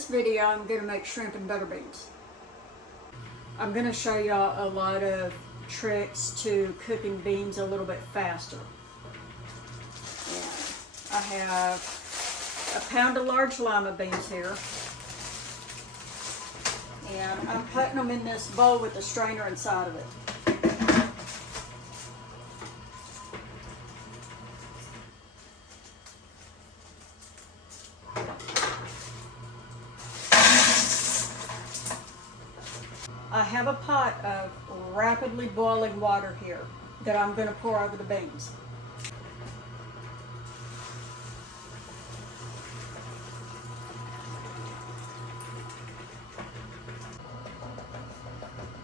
this video, I'm going to make shrimp and butter beans. I'm going to show y'all a lot of tricks to cooking beans a little bit faster. And I have a pound of large lima beans here. And I'm putting them in this bowl with the strainer inside of it. I have a pot of rapidly boiling water here that I'm going to pour over the beans.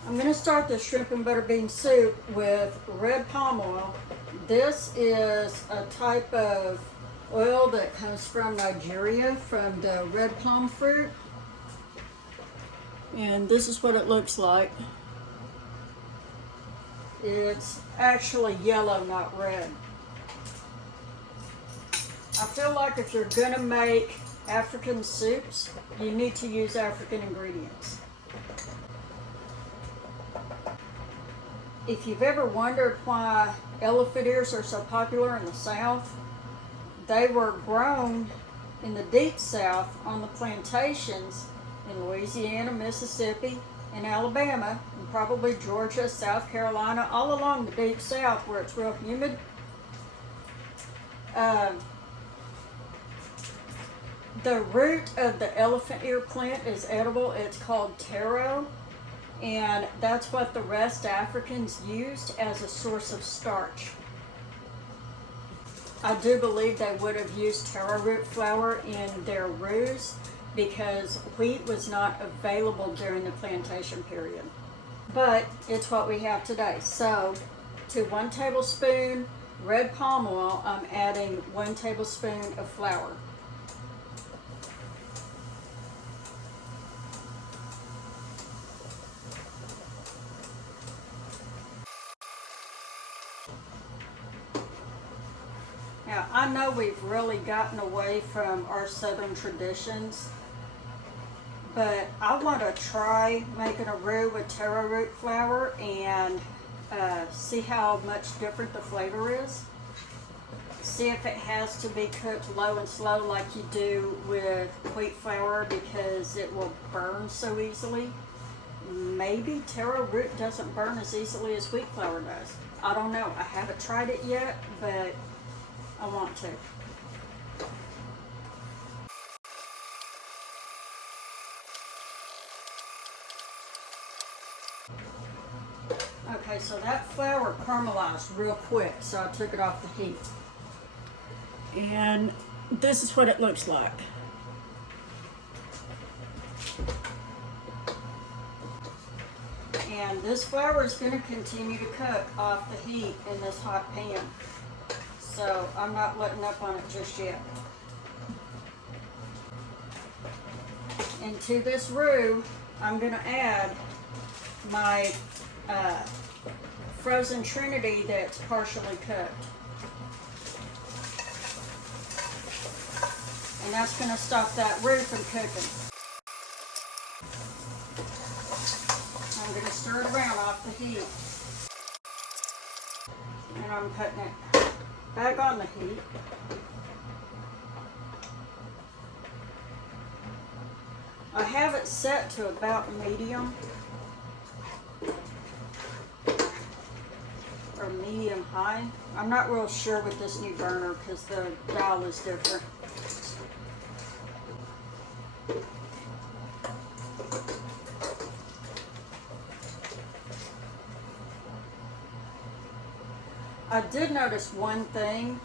I'm going to start the shrimp and butter bean soup with red palm oil. This is a type of oil that comes from Nigeria, from the red palm fruit. And this is what it looks like. It's actually yellow, not red. I feel like if you're gonna make African soups, you need to use African ingredients. If you've ever wondered why elephant ears are so popular in the South, they were grown in the deep South on the plantations in Louisiana, Mississippi, and Alabama, and probably Georgia, South Carolina, all along the deep South where it's real humid. The root of the elephant ear plant is edible. It's called taro, and that's what the West Africans used as a source of starch. I do believe they would have used taro root flour in their roux because wheat was not available during the plantation period. But it's what we have today. So to 1 tablespoon red palm oil, I'm adding 1 tablespoon of flour. Now, I know we've really gotten away from our Southern traditions, but I want to try making a roux with taro root flour and see how much different the flavor is. See if it has to be cooked low and slow like you do with wheat flour because it will burn so easily. Maybe taro root doesn't burn as easily as wheat flour does. I don't know. I haven't tried it yet, but I want to. Okay, so that flour caramelized real quick, so I took it off the heat. And this is what it looks like. And this flour is going to continue to cook off the heat in this hot pan. So I'm not letting up on it just yet. And to this roux, I'm going to add my frozen Trinity that's partially cooked. And that's going to stop that roux from cooking. I'm going to stir it around off the heat. And I'm putting it back on the heat. I have it set to about medium or medium high. I'm not real sure with this new burner because the dial is different. I did notice one thing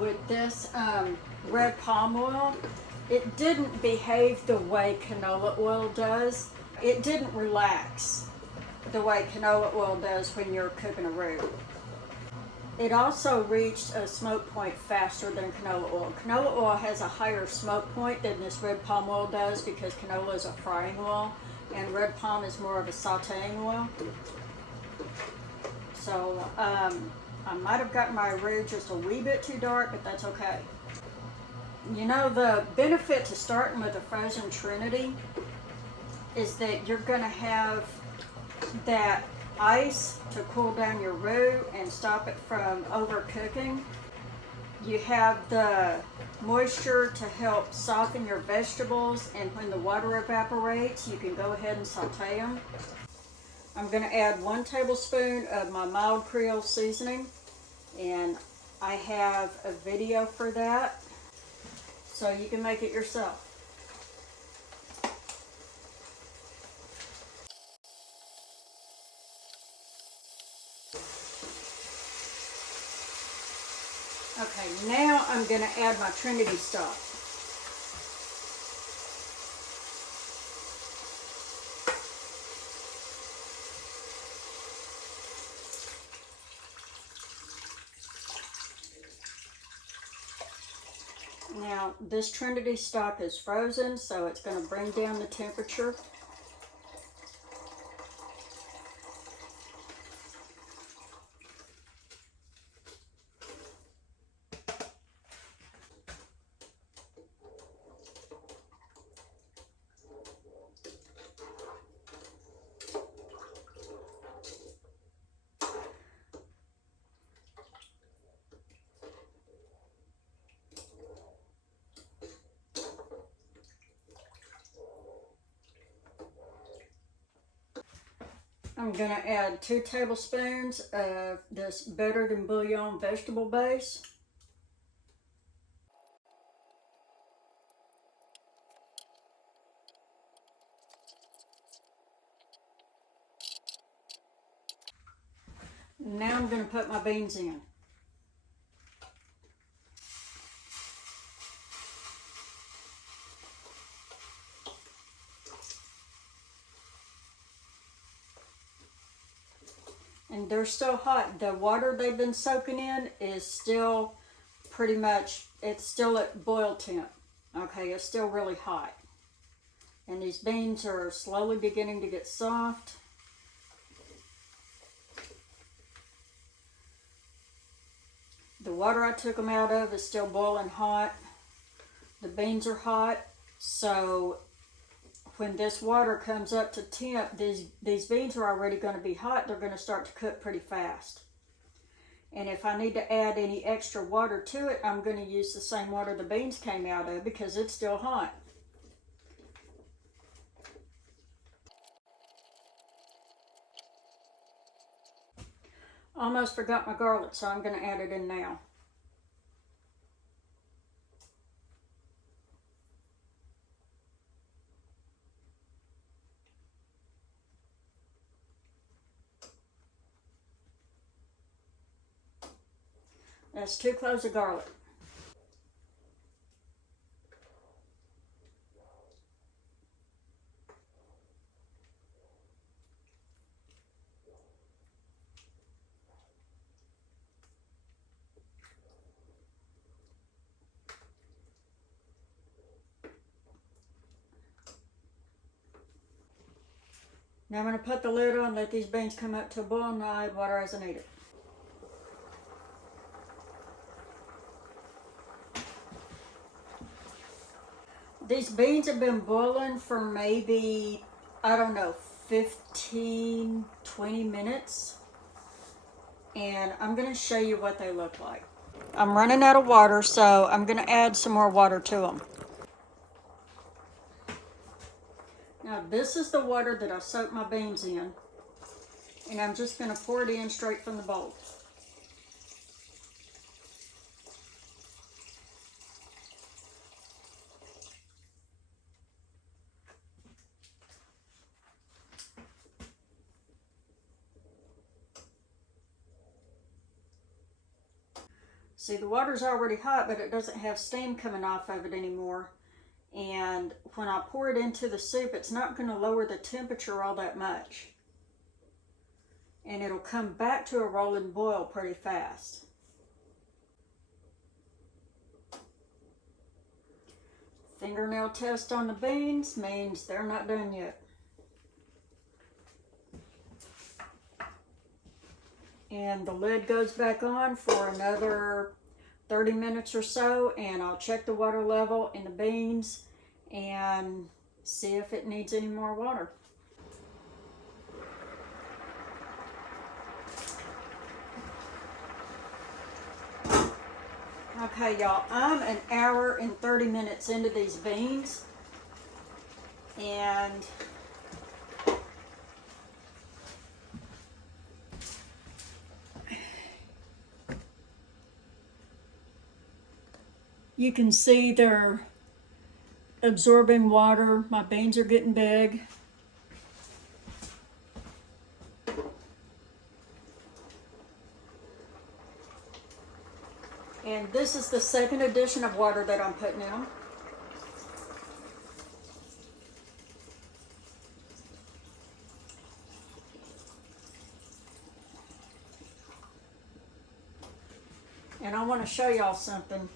with this red palm oil. It didn't behave the way canola oil does. It didn't relax the way canola oil does when you're cooking a roux. It also reached a smoke point faster than canola oil. Canola oil has a higher smoke point than this red palm oil does because canola is a frying oil and red palm is more of a sauteing oil. So I might have gotten my roux just a wee bit too dark, but that's okay. You know, the benefit to starting with a frozen Trinity is that you're going to have that ice to cool down your roux and stop it from overcooking. You have the moisture to help soften your vegetables, and when the water evaporates, you can go ahead and saute them. I'm going to add 1 tablespoon of my mild Creole seasoning, and I have a video for that, so you can make it yourself. Okay, now I'm going to add my Trinity stock. Now, this Trinity stock is frozen, so it's going to bring down the temperature. I'm going to add 2 tablespoons of this better than bouillon vegetable base. Now I'm going to put my beans in. And they're still hot. The water they've been soaking in is still pretty much, it's still at boil temp. Okay, it's still really hot. And these beans are slowly beginning to get soft. The water I took them out of is still boiling hot. The beans are hot, so when this water comes up to temp, these beans are already going to be hot. They're going to start to cook pretty fast. And if I need to add any extra water to it, I'm going to use the same water the beans came out of because it's still hot. Almost forgot my garlic, so I'm going to add it in now. That's 2 cloves of garlic. Now I'm going to put the lid on, let these beans come up to a boil, and I'll add water as I need it. These beans have been boiling for maybe, I don't know, 15, 20 minutes. And I'm going to show you what they look like. I'm running out of water, so I'm going to add some more water to them. Now this is the water that I soaked my beans in. And I'm just going to pour it in straight from the bowl. See, the water's already hot, but it doesn't have steam coming off of it anymore. And when I pour it into the soup, it's not going to lower the temperature all that much. And it'll come back to a rolling boil pretty fast. Fingernail test on the beans means they're not done yet. And the lid goes back on for another 30 minutes or so, and I'll check the water level in the beans and see if it needs any more water. Okay, y'all, I'm an hour and 30 minutes into these beans, and you can see they're absorbing water. My beans are getting big. And this is the second addition of water that I'm putting in them. And I want to show y'all something.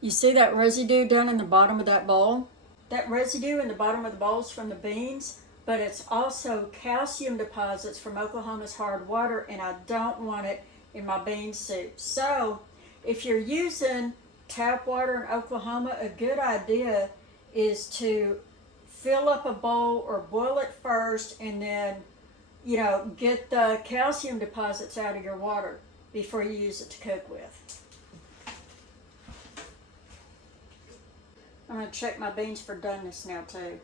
You see that residue down in the bottom of that bowl? That residue in the bottom of the bowl is from the beans, but it's also calcium deposits from Oklahoma's hard water, and I don't want it in my bean soup. So if you're using tap water in Oklahoma, a good idea is to fill up a bowl or boil it first, and then, you know, get the calcium deposits out of your water before you use it to cook with. I'm going to check my beans for doneness now too.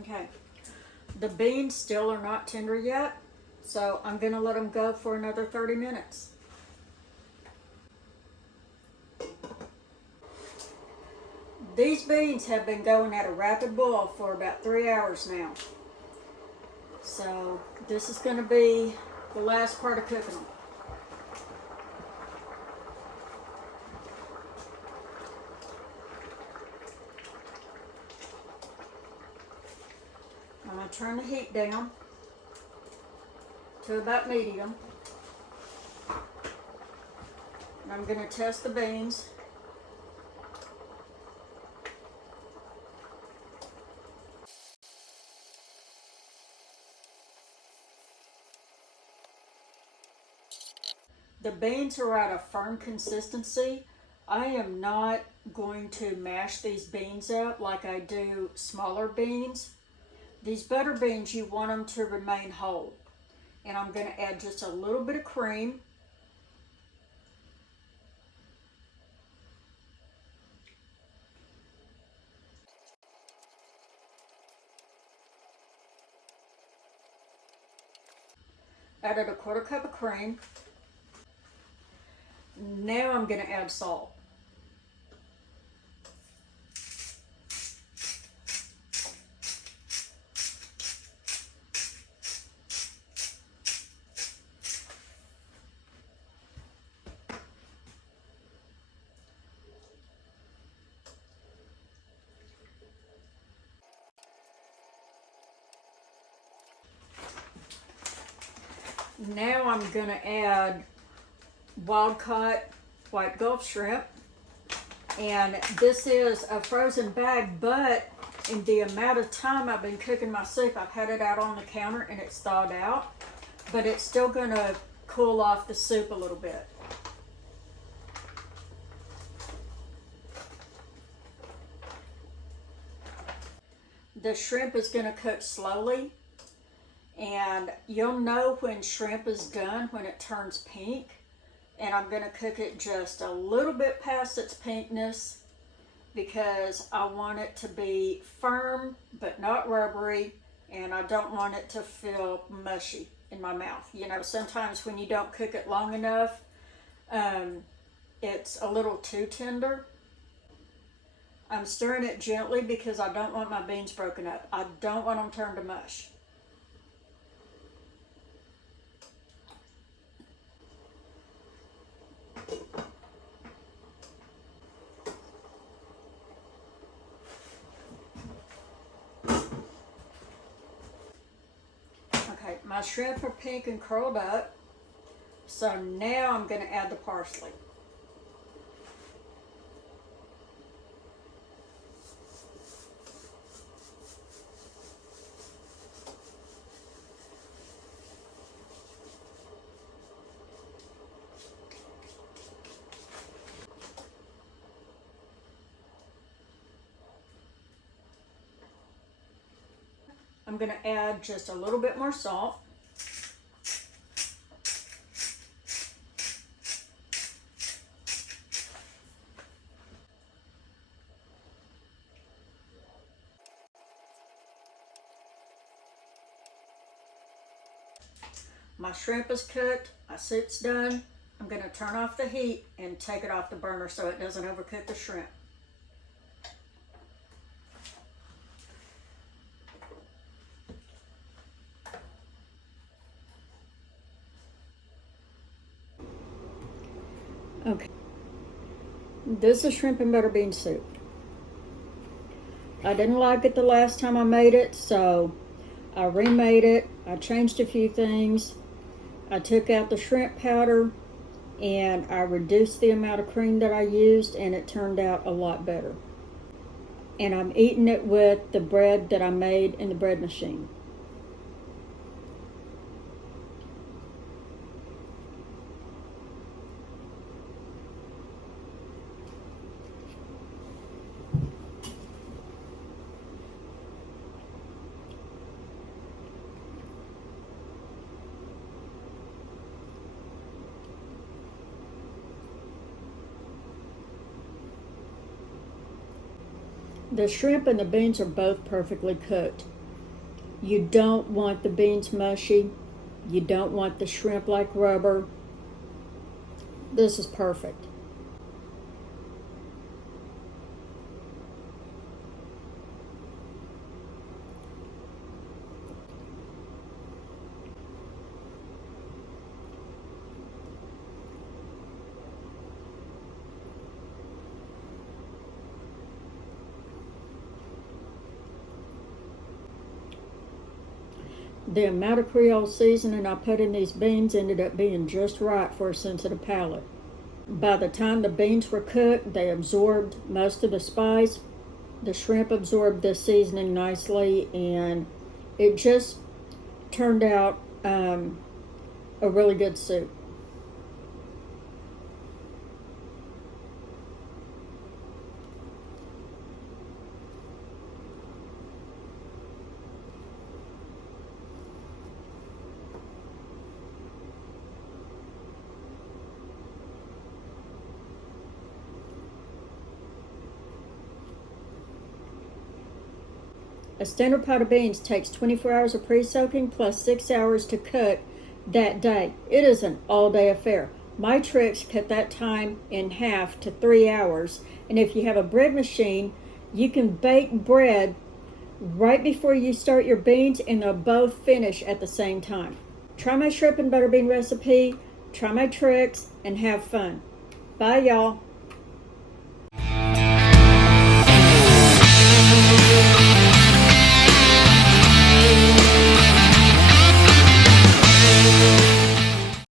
Okay, the beans still are not tender yet, so I'm going to let them go for another 30 minutes. These beans have been going at a rapid boil for about 3 hours now. So this is going to be the last part of cooking them. I'm going to turn the heat down to about medium. And I'm going to test the beans. The beans are at a firm consistency. I am not going to mash these beans up like I do smaller beans. These butter beans, you want them to remain whole. And I'm going to add just a little bit of cream. Added a 1/4 cup of cream. Now I'm going to add salt. Now I'm going to add wild-caught white Gulf shrimp. And this is a frozen bag, but in the amount of time I've been cooking my soup, I've had it out on the counter and it's thawed out. But it's still going to cool off the soup a little bit. The shrimp is going to cook slowly. And you'll know when shrimp is done when it turns pink. And I'm going to cook it just a little bit past its pinkness because I want it to be firm but not rubbery, and I don't want it to feel mushy in my mouth. You know, sometimes when you don't cook it long enough, it's a little too tender. I'm stirring it gently because I don't want my beans broken up. I don't want them turned to mush. My shrimp are pink and curled up. So now I'm going to add the parsley. I'm going to add just a little bit more salt. My shrimp is cooked, my soup's done. I'm going to turn off the heat and take it off the burner so it doesn't overcook the shrimp. Okay, this is shrimp and butter bean soup. I didn't like it the last time I made it, so I remade it. I changed a few things. I took out the shrimp powder and I reduced the amount of cream that I used, and it turned out a lot better. And I'm eating it with the bread that I made in the bread machine. The shrimp and the beans are both perfectly cooked. You don't want the beans mushy. You don't want the shrimp like rubber. This is perfect. The amount of Creole seasoning I put in these beans ended up being just right for a sensitive palate. By the time the beans were cooked, they absorbed most of the spice. The shrimp absorbed the seasoning nicely, and it just turned out a really good soup. A standard pot of beans takes 24 hours of pre-soaking plus 6 hours to cook that day. It is an all-day affair. My tricks cut that time in half to 3 hours. And if you have a bread machine, you can bake bread right before you start your beans, and they'll both finish at the same time. Try my shrimp and butter bean recipe, try my tricks, and have fun. Bye, y'all.